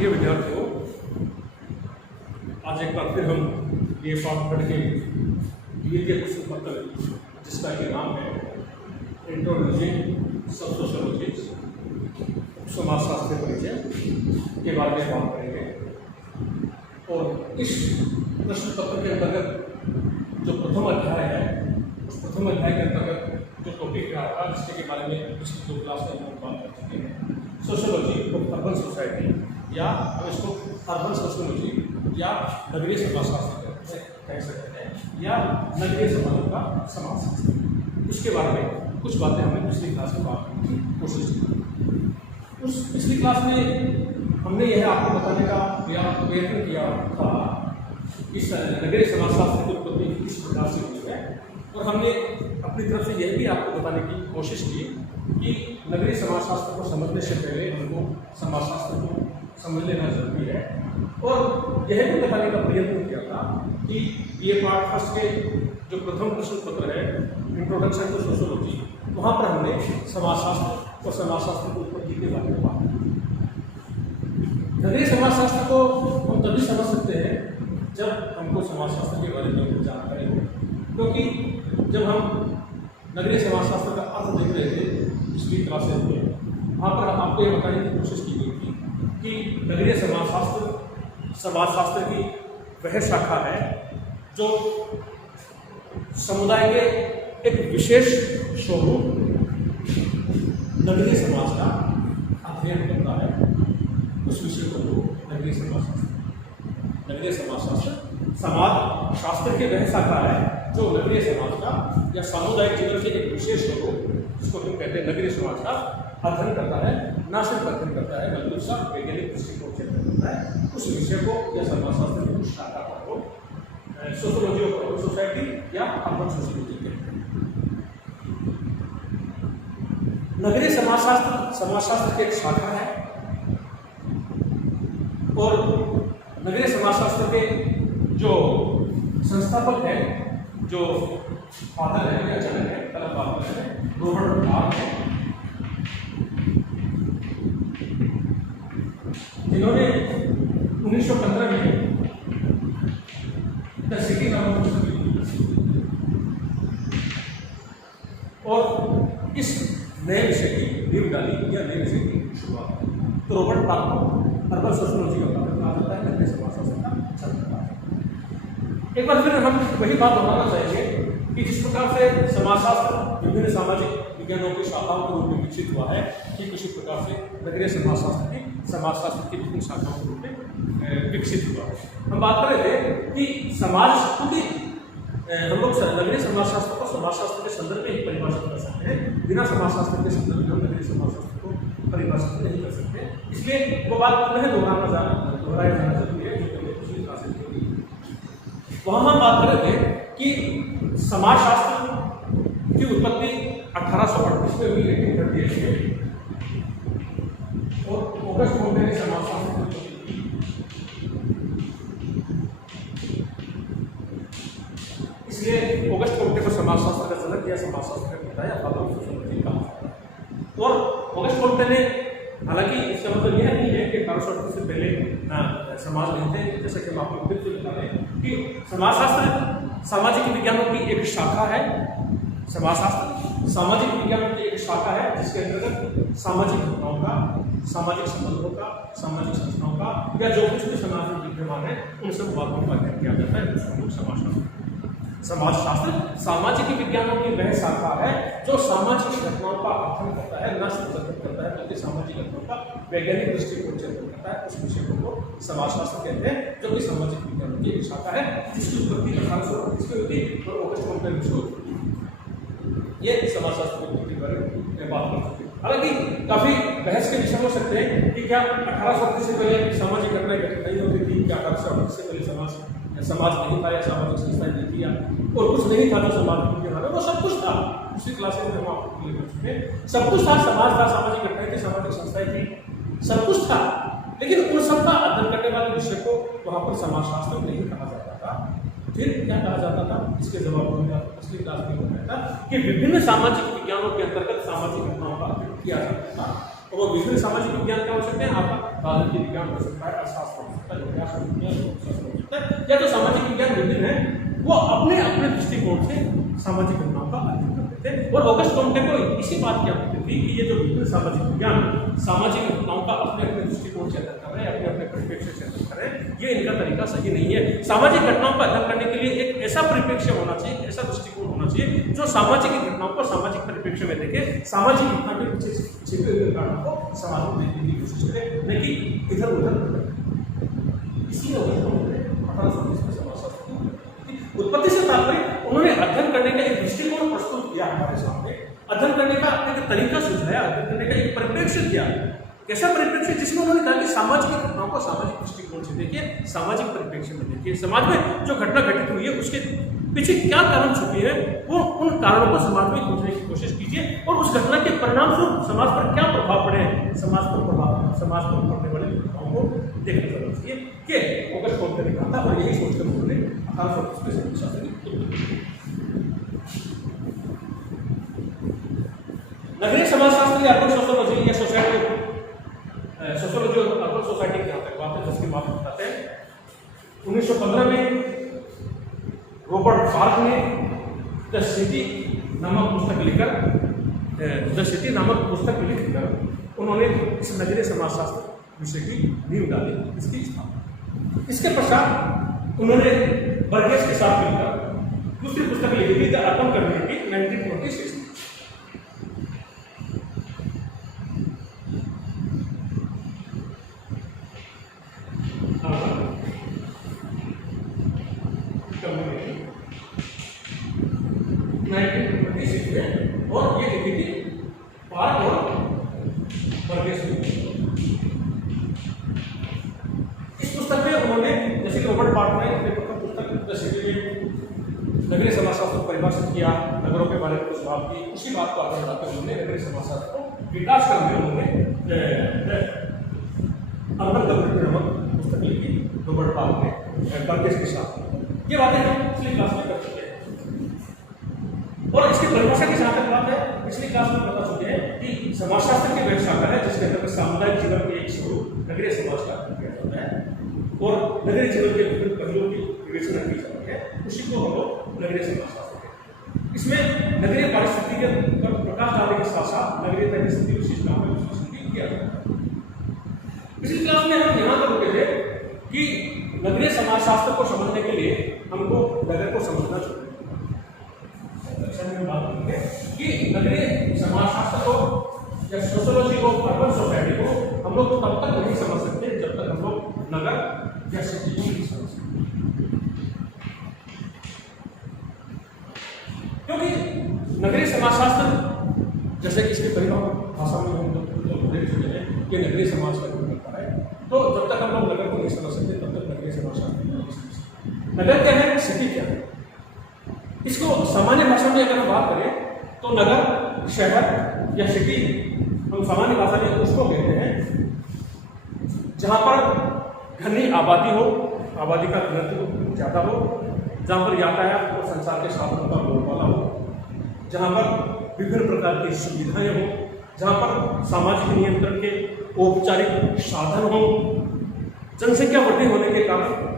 प्रिय विद्यार्थियों, आज एक बार फिर हम ये पाठ पढ़ के दिए गए प्रश्न पत्र जिसका ये नाम है इंट्रोड्यूसिंग सब सोशियोलॉजी समाजशास्त्र परिचय के बारे में बात करेंगे। और इस प्रश्न पत्र के अंतर्गत जो प्रथम अध्याय है उस प्रथम अध्याय के अंतर्गत जो टॉपिक रहा था जिसके बारे में पिछली 2 क्लास में हम बात कर चुके हैं, सोशियोलॉजी ऑफ अर्बन सोसाइटी या हम इसको अर्बन सोशियोलॉजी या नगरीय समाजशास्त्र कह सकते हैं या नगरीय समाजों का समाजशास्त्र। इसके बारे में कुछ बातें हमने पिछली क्लास में बात करने की कोशिश की। उस पिछली क्लास में हमने यह आपको बताने का प्रयत्न किया था इस नगरीय समाजशास्त्र की उत्पत्ति किस प्रकार से हुई है, और हमने अपनी तरफ से यह भी आपको बताने की कोशिश की कि नगरीय समाजशास्त्र को समझने से पहले हमको समाजशास्त्र को समझ लेना जरूरी है। और यह भी बताने का प्रयत्न किया था कि ये पार्ट फर्स्ट के जो प्रथम प्रश्न पत्र है इंट्रोडक्शन टू सोशियोलॉजी, वहाँ पर हमने समाजशास्त्र और समाजशास्त्र की उत्पत्ति के बारे में बात की। नगरीय समाजशास्त्र को हम तभी समझ सकते हैं जब हमको समाजशास्त्र के बारे में जानकारी हो, क्योंकि जब हम नगरीय समाजशास्त्र का अर्थ देख रहे थे पिछली क्लासेज में, वहाँ पर आपको ये बताने की कोशिश की गई थी कि नगरीय समाजशास्त्र की वह शाखा है जो समुदाय के एक विशेष स्वरूप नगरीय समाज का अध्ययन करता है। उस विषय को लोग नगरीय समाजशास्त्र, नगरीय समाजशास्त्र समाज शास्त्र की वह शाखा है जो नगरीय समाज का या सामुदायिक जीवन के एक विशेष स्वरूप जिसको हम कहते हैं नगरीय समाज का अध्ययन करता है। न सिर्फ अध्ययन करता है बल्कि उसका वैज्ञानिक दृष्टिकोण से करता है। उस विषय को या समाजशास्त्र की उस शाखा को सोशियोलॉजी ऑफ अर्बन सोसाइटी या अर्बन सोशियोलॉजी कहते हैं। नगरीय समाजशास्त्र की एक शाखा है और नगरीय समाजशास्त्र के जो संस्थापक है, जो फादर है या जनक है, कलम फादर है, रॉबर्ट क्लार्क है, जिन्होंने 1915 में द सिटी नामक पुस्तक लिखी और इस नए विषय की नींव डाली या नए विषय की शुरुआत की। तो रॉबर्ट क्लार्क को अर्बन सोशियोलॉजी का कहा जाता है, नगरीय समाजशास्त्र का छात्र। एक बार फिर हम वही बात दोहराना चाहेंगे कि जिस प्रकार से समाजशास्त्र विभिन्न सामाजिक विज्ञानों की शाखाओं के रूप में विकसित हुआ है, ठीक उसी प्रकार से नगरीय समाजशास्त्र की विभिन्न शाखाओं के रूप में विकसित हुआ है। हम बात कर रहे थे कि समाज क्योंकि हम लोग नगरीय समाजशास्त्र को समाजशास्त्र के संदर्भ में ही परिभाषित कर सकते हैं, बिना समाजशास्त्र के संदर्भ में हम नगरीय समाजशास्त्र को परिभाषित नहीं कर सकते। इसलिए वो बात पुनः दोहराया जाना जरूरी है जो हमने पिछली क्लास में की। वहाँ हम बात कर रहे थे कि समाजशास्त्र की उत्पत्ति 1838 में हुई है इंग्लैंड देश में, और ऑगस्ट कॉम्टे ने समाजशास्त्र की उत्पत्ति की। इसलिए ऑगस्ट कॉम्टे को समाजशास्त्र का जनक या समाजशास्त्र का पिता या फादर ऑफ सोशियोलॉजी कहा जाता है। और ऑगस्ट कॉम्टे ने, हालांकि इसका मतलब यह नहीं है कि 1838 से पहले समाज नहीं थे, जैसे कि हम आपको फिर से बता दें कि समाजशास्त्र सामाजिक विज्ञानों की एक शाखा है। समाजशास्त्र सामाजिक विज्ञानों की एक शाखा है जिसके अंतर्गत सामाजिक घटनाओं का, सामाजिक संबंधों का, सामाजिक संस्थाओं का या जो कुछ भी समाज में विद्यमान है उन सब बातों का अध्ययन किया जाता है। समाजशास्त्र सामाजिक विज्ञानों की वह शाखा है जो सामाजिक घटनाओं का अध्ययन करता है, न सिर्फ अध्ययन करता है बल्कि सामाजिक घटनाओं का वैज्ञानिक दृष्टिकोण से अध्ययन करता है। उस विषय को समाजशास्त्र कहते हैं, जो कि सामाजिक विज्ञानों की एक शाखा है जिसकी उत्पत्ति 1838 में हुई और ऑगस्ट कॉम्टे ने ये समाजशास्त्र की उत्पत्ति के बारे में बात कर सकते हैं। हालांकि काफी बहस के विषय हो सकते हैं कि क्या 1838 से पहले सामाजिक घटनाएं घटित नहीं होती थी, क्या 1838 से पहले समाज नहीं था या सामाजिक संस्थाएं नहीं थी या और कुछ नहीं था जो समाज में विद्यमान है। वो सब कुछ था। उसी क्लासेज में हम आपको क्लियर कर चुके हैं, सब कुछ था। समाज था, सामाजिक घटनाएं थी, सामाजिक संस्थाएं थी, सब कुछ था। लेकिन उन सब का अध्ययन करने वाले विषय को वहाँ पर समाजशास्त्र नहीं कहा जाता था। फिर क्या कहा जाता था, इसके जवाब में पिछली क्लास में बताया था कि विभिन्न सामाजिक विज्ञानों के अंतर्गत सामाजिक घटनाओं का अध्ययन किया जाता था। और वो विभिन्न सामाजिक विज्ञान क्या हो सकते हैं, आपका राजनीति विज्ञान हो सकता है, अर्थशास्त्र हो सकता है, हो सकता है, या जो सामाजिक विज्ञान विभिन्न है वो अपने अपने दृष्टिकोण से सामाजिक घटनाओं का अध्ययन करते थे। और ऑगस्ट कॉम्टे को इसी बात की आपत्ति थी कि ये जो विभिन्न सामाजिक विज्ञान सामाजिक घटनाओं का अपने अपने दृष्टिकोण से अध्ययन कर रहे हैं, अपने अपने परिप्रेक्ष्य से अध्ययन कर रहे हैं, ये इनका तरीका सही नहीं है। सामाजिक घटनाओं का अध्ययन करने के लिए एक ऐसा परिप्रेक्ष्य होना चाहिए, ऐसा दृष्टिकोण होना चाहिए जो सामाजिक घटनाओं को सामाजिक परिप्रेक्ष्य में देखे, सामाजिक घटना के पीछे छिपे हुए कारणों को समाज में देखने की कोशिश करे, न कि इधर उधर। इसी उत्पत्ति से तात्पर्य उन्होंने अध्ययन करने का एक दृष्टिकोण प्रस्तुत किया हमारे सामने, अध्ययन करने का एक तरीका सुझाया, अध्ययन करने का एक परिप्रेक्ष्य दिया। कैसा परिप्रेक्ष्य? जिसमें उन्होंने कहा कि सामाजिक घटनाओं को सामाजिक दृष्टिकोण से देखिए, सामाजिक परिप्रेक्ष्य में देखिए, समाज में जो घटना घटित हुई है उसके पीछे क्या कारण छुपे हैं, वो उन कारणों को समाज में खोजने की कोशिश कीजिए और उस घटना के परिणाम स्वरूप समाज पर क्या प्रभाव पड़े हैं, समाज पर पड़ने वाले प्रभावों को देखना जरूर चाहिए कि ऑगस्ट कॉम्टे ने कहा था। और यही सोचकर उन्होंने 1830 नगरीय समाजशास्त्र या अर्बन सोशियोलॉजी या सोशियोलॉजी और अर्बन सोसाइटी की यहाँ तक बात है, जिसकी बात बताते हैं। 1915 में रॉबर्ट पार्क ने द सिटी नामक पुस्तक लिखकर उन्होंने इस नगरीय समाजशास्त्र विषय की नींव डाली, इसकी स्थापना। इसके पश्चात उन्होंने बर्गेस के साथ मिलकर दूसरी पुस्तक लिखी थी द अर्बन कम्युनिटी 1946। और ये लिखी थी पार्क और बर्गेस ने। इस पुस्तक में उन्होंने, जैसे रॉबर्ट पार्क ने अपनी प्रथम पुस्तक नगरीय समाजशास्त्र को परिभाषित किया, नगरों के बारे में कुछ बात की, उसी बात को आगे बढ़ाकर उन्होंने नगरीय समाजशास्त्र को विकास करने में उन्होंने अर्बन कम्युनिटी नामक पुस्तक लिखी रॉबर्ट पार्क ने बर्गेस के साथ। ये बातें हम पिछली क्लास में कर चुके हैं और इसकी परिभाषा की जहाँ तक बात है पिछली क्लास में बता चुके हैं कि समाजशास्त्र की वह शाखा है जिसके अंदर सामुदायिक जीवन के एक स्वरूप नगरीय समाज का किया जाता है और नगरीय जीवन के विभिन्न पहलुओं की विवेचना की जाती है, उसी को हम लोग नगरीय समाजशास्त्र कहते हैं। इसमें नगरीय पारिस्थितिकी पर प्रकाश डालने के साथ साथ नगरीय परिस्थिति विशिष्टताओं का विश्लेषण भी किया जाता है। पिछली क्लास में हम यहाँ पर रुके थे कि नगरीय समाजशास्त्र को समझने के लिए हमको नगर को समझना चाहिए। में बात करेंगे कि नगरीय समाजशास्त्र को या सोशियोलॉजी को, अर्बन सोसाइटी को हम लोग तब तक नहीं समझ सकते जब तक हम लोग नगर या सिटी को नहीं समझ सकते, क्योंकि नगरीय समाजशास्त्र जैसे कि इसकी परिभाषा में हम लोग देख चुके हैं कि नगरीय समाज का निर्माण करता है, तो जब तक हम लोग नगर को नहीं समझ सकते तब तक नगरीय समाजशास्त्र नहीं समझ सकते। नगर क्या है, सिटी क्या है, इसको सामान्य भाषा में अगर हम बात करें तो नगर, शहर या सिटी हम सामान्य भाषा में उसको कहते हैं जहाँ पर घनी आबादी हो, आबादी का घनत्व ज़्यादा हो, जहाँ पर यातायात और संचार के साधनों का बोलबाला हो, जहाँ पर विभिन्न प्रकार की सुविधाएं हो, जहाँ पर सामाजिक नियंत्रण के औपचारिक साधन हो। जनसंख्या वृद्धि होने के कारण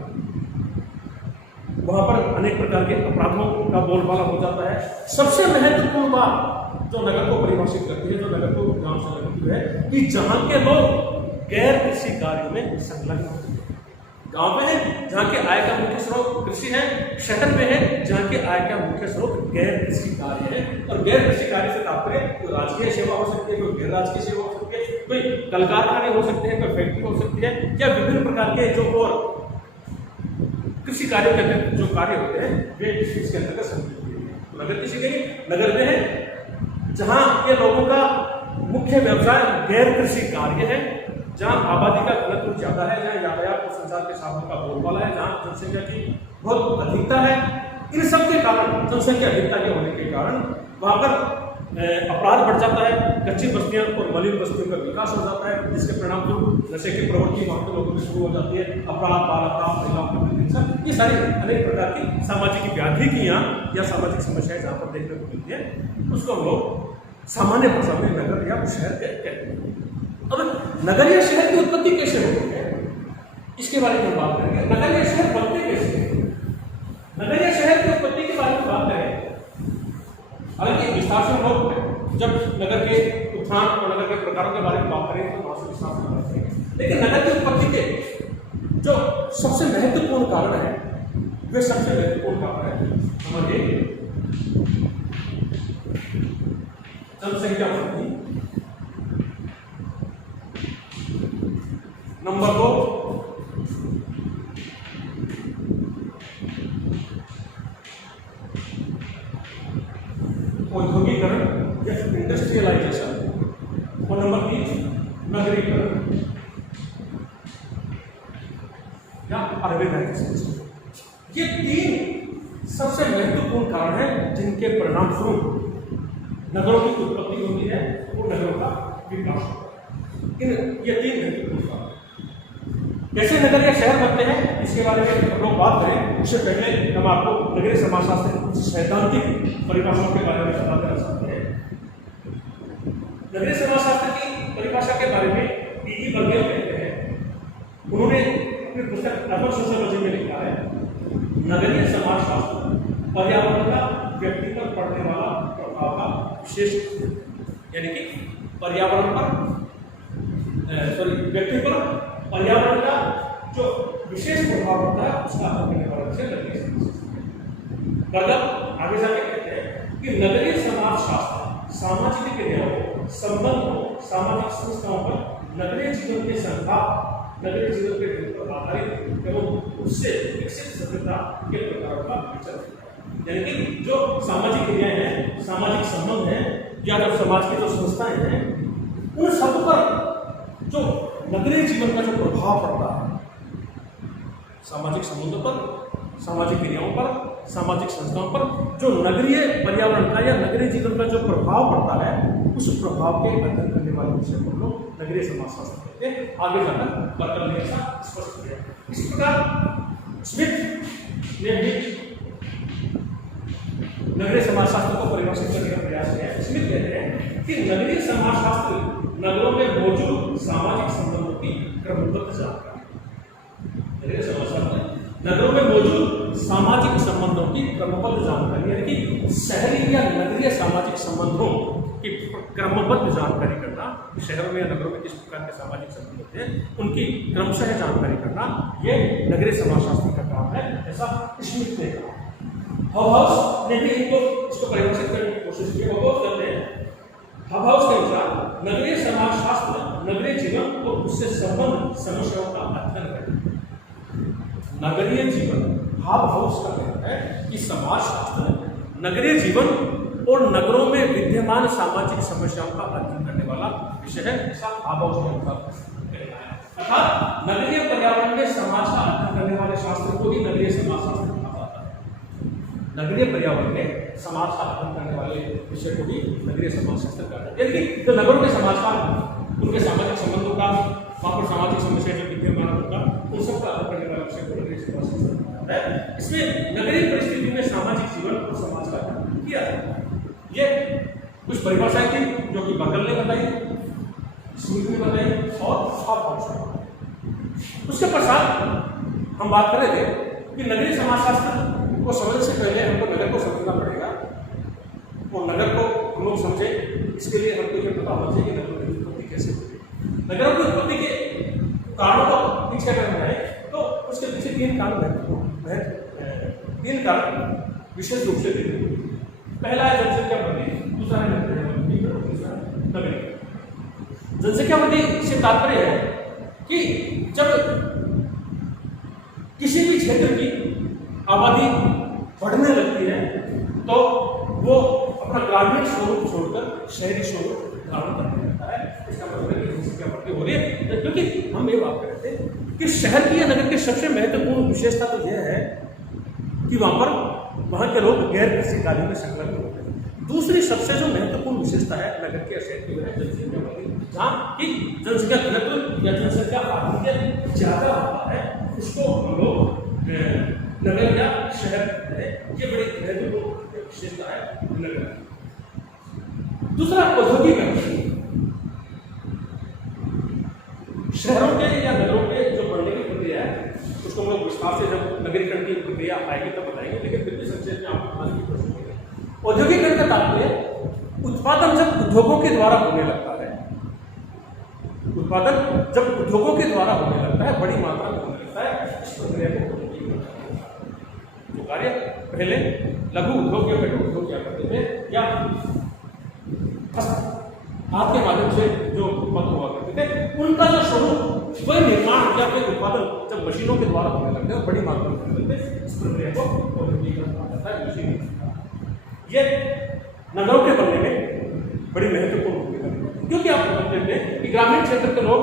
वहाँ पर अनेक प्रकार के अपराधों का बोलबाला हो जाता है। सबसे महत्वपूर्ण बात जो नगर को परिभाषित करती है, जो नगर को गांव से लगती है कि जहाँ के लोग गैर कृषि कार्यों में संलग्न होते हैं। गांव में है जहाँ के आय का मुख्य स्रोत कृषि है, शहर में है जहाँ के आय का मुख्य स्रोत गैर कृषि कार्य है। और गैर कृषि कार्य से तात्पर्य कोई राजकीय सेवा हो सकती है, कोई गैर राजकीय सेवा हो सकती है, कोई कल कारखाने हो सकते हैं, कोई फैक्ट्री हो सकती है, या विभिन्न प्रकार के जो और कृषि कार्यों के अंदर जो कार्य होते हैं वे इसके अंतर्गत सम्मिलित हैं। नगर किसी नहीं, नगर में है जहाँ के लोगों का मुख्य व्यवसाय गैर कृषि कार्य है, जहाँ आबादी का घनत्व ज़्यादा है, जहाँ यातायात और संचार के साधनों का बोलबाला है, जहाँ जनसंख्या की बहुत अधिकता है। इन सब के कारण, जनसंख्या अधिकता के होने के कारण वहाँ पर अपराध बढ़ जाता है, कच्ची बस्तियाँ और मलिन बस्तियों का विकास हो जाता है, जिसके परिणाम स्वरूप नशे की प्रवृत्ति वहाँ के लोगों में शुरू हो जाती है। अपराध, बाल अपराध, महिलाओं के हिंसा, ये सारी अनेक प्रकार की सामाजिक व्याधिकियाँ या सामाजिक समस्याएं जहाँ पर देखने को मिलती है, उसको हम लोग सामान्य भाषा में नगर या शहर कहते हैं। अब नगर या शहर की उत्पत्ति कैसे बारे में बात करेंगे। नगरीय शहर बनते कैसे हैं? नगरीय शहर की उत्पत्ति के बारे में बात करें, हालांकि विस्तार से लोग जब नगर के उत्थान और नगर के प्रकारों के बारे में बात करेंगे तो वहां से विस्तार से बात करेंगे, लेकिन नगर की उत्पत्ति के जो सबसे महत्वपूर्ण कारण है, वे सबसे महत्वपूर्ण कारण है नंबर 1 जनसंख्या वृद्धि, नंबर 2 औद्योगिकरण या इंडस्ट्रियलाइजेशन, और नंबर 3 नगरीकरण या अर्बनाइजेशन। ये 3 सबसे महत्वपूर्ण कारण हैं जिनके परिणाम स्वरूप नगरों की उत्पत्ति होती है और नगरों का विकास होता है। ये 3 महत्वपूर्ण कारण कैसे नगर या शहर बनते हैं, इसके बारे में हम लोग बात करें उससे पहले हम आपको नगरीय समाजशास्त्र की कुछ सैद्धांतिक परिभाषाओं के बारे में बता देना चाहते हैं। नगरीय समाजशास्त्र की परिभाषा के बारे में पीई बर्गेल कहते हैं, उन्होंने अपनी पुस्तक अर्बन सोशियोलॉजी में लिखा है, नगरीय समाजशास्त्र पर्यावरण का व्यक्ति पर पड़ने वाला प्रभाव का विशेष, यानी कि पर्यावरण पर व्यक्ति पर पर्यावरण का जो विशेष प्रभाव होता है उसका अध्ययन करने वाला विषय नगरीय समाजशास्त्र। बर्गेल आगे जाके कहते हैं कि नगरीय समाजशास्त्र सामाजिक क्रियाओं, संबंधों, सामाजिक संस्थाओं पर नगरीय जीवन के संभाव, नगरीय जीवन के ढंग पर आधारित एवं उससे विकसित सभ्यता के प्रकारों का विचार करता है। यानी कि जो सामाजिक क्रियाएं हैं, सामाजिक संबंध हैं या जब समाज की जो संस्थाएं हैं, उन सब पर जो नगरीय जीवन का जो प्रभाव पड़ता है, सामाजिक संबंधों पर, सामाजिक क्रियाओं पर, सामाजिक संस्थाओं पर जो नगरीय पर्यावरण का या नगरीय जीवन का जो प्रभाव पड़ता है, उस प्रभाव के अध्ययन करने वाले विषय को लोग नगरीय समाजशास्त्र कहते हैं। आगे जाकर बर्गेल ने ऐसा स्पष्ट किया। इस प्रकार स्मिथ ने भी नगरीय समाजशास्त्र को परिभाषित करने का प्रयास किया। स्मिथ कहते हैं कि नगरीय समाजशास्त्र नगरों में मौजूद सामाजिक संबंधों की क्रमबद्ध जानकारी, नगरीय समाजशास्त्र नगरों में मौजूद सामाजिक संबंधों की क्रमबद्ध जानकारी, यानी कि शहरी या नगरीय सामाजिक संबंधों की क्रमबद्ध जानकारी करना, शहरों में या नगरों में किस प्रकार के सामाजिक संबंध होते हैं उनकी क्रमशः जानकारी करना, ये नगरीय समाजशास्त्र का काम है, ऐसा स्मिथ ने कहा। हॉबहाउस ने भी इसको परिभाषित करने की कोशिश की। हॉबहाउस कहते हैं, हॉबहाउस के अनुसार नगरीय समाजशास्त्र नगरीय जीवन और उससे संबंध समस्याओं का अध्ययन करता है। नगरीय जीवन, हॉबहाउस का कहना है कि समाजशास्त्र नगरीय जीवन और नगरों में विद्यमान सामाजिक समस्याओं का अध्ययन करने वाला विषय है, ऐसा हॉबहाउस के अनुसार कहना है। अर्थात नगरीय पर्यावरण में समाज का अध्ययन करने वाले शास्त्र को ही नगरीय समाजशास्त्र कहा जाता है। नगरीय पर्यावरण में समाज का अध्ययन करने वाले विषय को भी नगरीय समाजशास्त्र कहा जाता है। यानी कि जो नगरों के समाज का, उनके सामाजिक संबंधों का, वहाँ पर सामाजिक समस्या जो विद्यमान होगा, उन सब का अध्ययन करने वाला विषय को नगरीय समाजशास्त्र कहा जाता है। इसमें नगरीय परिस्थिति में सामाजिक जीवन और समाज का अध्ययन किया जाता है। ये कुछ परिभाषाएं थी जो कि बर्गेल ने बताई, स्मिथ ने बताई और हॉबहाउस ने बताई। उसके पश्चात हम बात कर रहे थे कि नगरीय समाजशास्त्र को समझने से पहले हमको नगर को समझना पड़ेगा, और नगर को हम लोग समझे इसके लिए हमको ये पता होना चाहिए कि नगरों की उत्पत्ति कैसे होती है। नगरों की उत्पत्ति के कारणों को पीछे करना है तो उसके पीछे 3 कारण हैं, 3 कारण विशेष रूप से देते हैं। पहला है जनसंख्या वृद्धि, दूसरा है नगरीय और तीसरा है नगरीय। जनसंख्या वृद्धि से तात्पर्य है कि जब किसी भी क्षेत्र की आबादी बढ़ने लगती है तो वो अपना ग्रामीण स्वरूप छोड़कर शहरी स्वरूप धारण करने लगता है। इसका मतलब है कि जनसंख्या वृद्धि हो रही है, क्योंकि हम ये बात कर रहे थे कि शहर की या नगर की सबसे महत्वपूर्ण विशेषता तो यह है कि वहाँ के लोग गैर कृषि कार्यों में संलग्न होते हैं। दूसरी सबसे जो महत्वपूर्ण विशेषता है नगर के शहर की जनसंख्या वृद्धि, जहाँ की जनसंख्या घनत्व या जनसंख्या आधिक्य ज्यादा होता है, उसको हम लोग नगर या शहर कहते हैं। ये बड़ी महत्वपूर्ण विशेषता है नगर। दूसरा औद्योगिकरण, शहरों के या नगरों के जो बढ़ने की प्रक्रिया है उसको हम लोग विस्तार से जब नगरीकरण की प्रक्रिया आएगी तब बताएंगे, लेकिन फिर भी संक्षेप में आपको बताने की कोशिश करेंगे। औद्योगिकरण का तात्पर्य उत्पादन जब उद्योगों के द्वारा होने लगता है, उत्पादन जब उद्योगों के द्वारा होने लगता है, बड़ी मात्रा में होने लगता है, इस प्रक्रिया को जो कार्य पहले लघु उद्योग या पेट्रोल उद्योग क्या करते थे या हाथ के माध्यम से जो उत्पन्न हुआ करते थे, उनका जो स्वरूप वह निर्माण या फिर उत्पादन जब मशीनों के द्वारा होने लगते हैं, बड़ी मात्रा में होने लगते हैं, इस प्रक्रिया को औद्योगिकरण कहा जाता है। मशीन ये नगरों के बनने में बड़ी महत्वपूर्ण भूमिका निभाती है, क्योंकि आप समझते हैं कि ग्रामीण क्षेत्र के लोग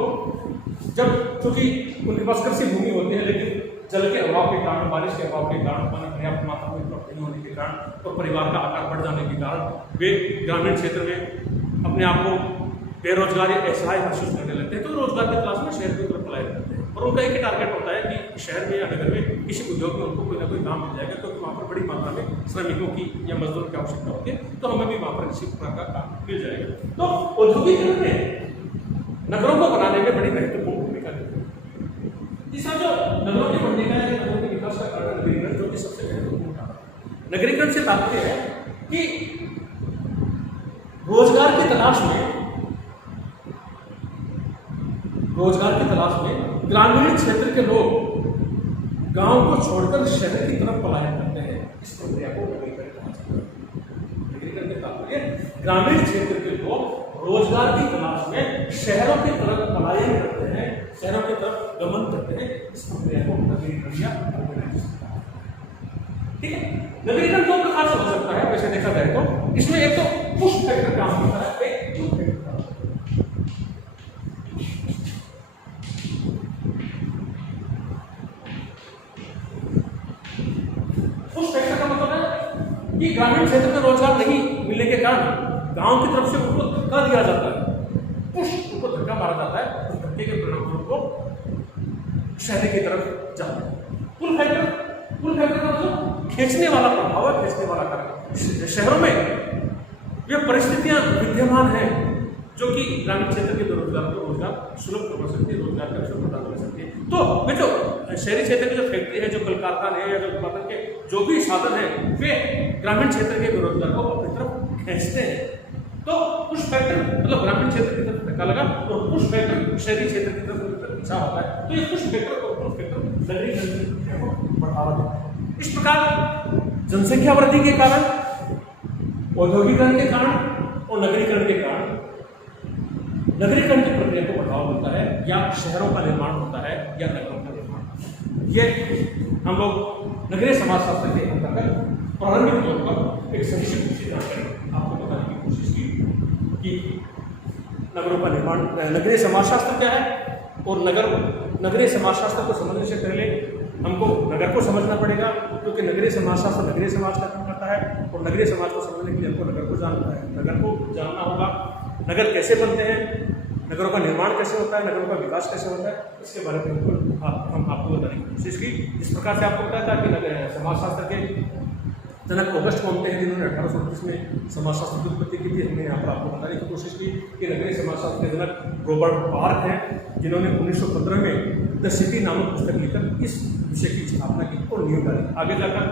जब चूंकि उनके पास कृषि भूमि होती है, लेकिन जल के अभाव के कारण, बारिश के अभाव के कारण, पानी पर्याप्त मात्रा में उपलब्ध नहीं होने के कारण और परिवार का आकार बढ़ जाने के कारण वे ग्रामीण क्षेत्र में अपने आप को बेरोजगारी असहाय महसूस करने लगते हैं, तो रोजगार की तलाश में शहर की तरफ पलायन करते हैं। और उनका एक ही टारगेट होता है कि शहर में या नगर में किसी उद्योग में उनको कोई ना कोई काम मिल जाएगा, क्योंकि वहाँ पर बड़ी मात्रा में श्रमिकों की या मजदूरों की आवश्यकता होती है, तो हमें भी वहाँ पर किसी प्रकार का काम मिल जाएगा। तो औद्योगिकरण में नगरों को बनाने में बड़ी महत्वपूर्ण भूमिका निभाती है। तीसरा जो नगरों के बनने का है, नगरों के विकास का कारण नगरीकरण, जो कि सबसे महत्वपूर्ण कारण। नगरीकरण से तात्पर्य है कि रोजगार की तलाश में ग्रामीण क्षेत्र के लोग गांव को छोड़कर शहर की तरफ पलायन करते हैं, इस प्रक्रिया को नगरीकरण कहा जाता है। नगरीकरण के तात्पर्य ग्रामीण क्षेत्र के लोग रोजगार की तलाश में शहरों की तरफ पलायन करते हैं, शहरों की तरफ गमन करते हैं, इस प्रक्रिया को नगरीकरण या अर्बनाइजेशन कहा जाता है। ठीक है, नगरीकरण दो प्रकार से हो सकता है वैसे देखा जाए तो। इसमें एक तो पुश फैक्टर काम होता है, एक पुल फैक्टर काम होता है। पुश फैक्टर का मतलब है कि ग्रामीण क्षेत्र में रोजगार नहीं मिलने के कारण गांव की तरफ से उनको धक्का दिया जाता है, उनको धक्का मारा जाता है, उस धक्के के परिणाम को शहर की तरफ जाता है। पुल फैक्टर का मतलब खींचने वाला प्रभाव है, खींचने वाला कारण। शहरों में वे परिस्थितियां विद्यमान हैं जो कि ग्रामीण क्षेत्र के बेरोजगार को रोजगार सुलभ कर सकती है, रोजगार का अवसर प्रदान कर सकती है। तो वे जो शहरी क्षेत्र की जो फैक्ट्री है, जो कल कारखाने हैं या जो उत्पादन के जो भी साधन है, वे ग्रामीण क्षेत्र के बेरोजगार को अपनी तरफ खींचते हैं। तो पुश फैक्टर मतलब ग्रामीण क्षेत्र की तरफ धक्का लगा और पुश फैक्टर शहरी क्षेत्र की तरफ खींचा होता है। तो ये पुश फैक्टर और पुल फैक्टर नगरीकरण को बढ़ावा देता है। इस प्रकार जनसंख्या वृद्धि के कारण, औद्योगिकरण के कारण और नगरीकरण के कारण नगरीकरण की प्रक्रिया को बढ़ावा मिलता है, या शहरों का निर्माण होता है या नगरों का निर्माण। ये हम लोग नगरीय समाजशास्त्र के अंतर्गत प्रारंभिक तौर पर एक संक्षिप्त सी जानकारी आपको बताने की कोशिश की कि नगरों का निर्माण, नगरीय समाजशास्त्र क्या है और नगरीय समाजशास्त्र को समझने से पहले हमको नगर को समझना पड़ेगा, क्योंकि नगरीय समाजशास्त्र नगरीय समाज का काम करता है और नगरीय समाज को समझने के लिए हमको नगर को जानना है। नगर को जानना होगा, नगर कैसे बनते हैं, नगरों का निर्माण कैसे होता है, नगरों का विकास कैसे होता है, इसके बारे में हम आपको बताने की कोशिश की। इस प्रकार से आपको बताया था कि समाजशास्त्र के जनक ऑगस्ट कॉम्टे हैं, जिन्होंने 1838 में समाजशास्त्र की उत्पत्ति की थी। हमने यहाँ पर आपको बताने की कोशिश की कि नगरीय समाजशास्त्र के जनक रॉबर्ट पार्क हैं, जिन्होंने 1915 में द सिटी नामक पुस्तक लिखकर इस विषय की स्थापना की और नींव डाली। आगे जाकर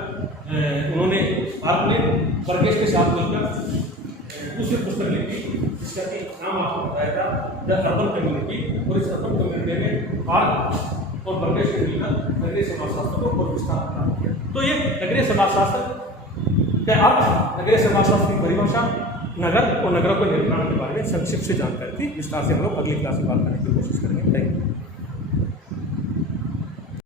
उन्होंने पार्क ने बर्गेस के साथ मिलकर दूसरी पुस्तक लिखी, जिसका कि नाम आपको बताया था द अर्बन कम्युनिटी, और इस अर्बन कम्युनिटी में पार्क और बर्गेस ने मिलकर नगरीय समाजशास्त्र को और विस्तार प्रदान किया। तो ये नगरीय समाजशास्त्र के अर्थ, नगरीय समाजशास्त्र की परिभाषा, नगर और नगरों के निर्माण के बारे में संक्षिप्त से जानकारी थी। विस्तार से हम लोग अगली क्लास में बात करने की कोशिश करेंगे। Thank you.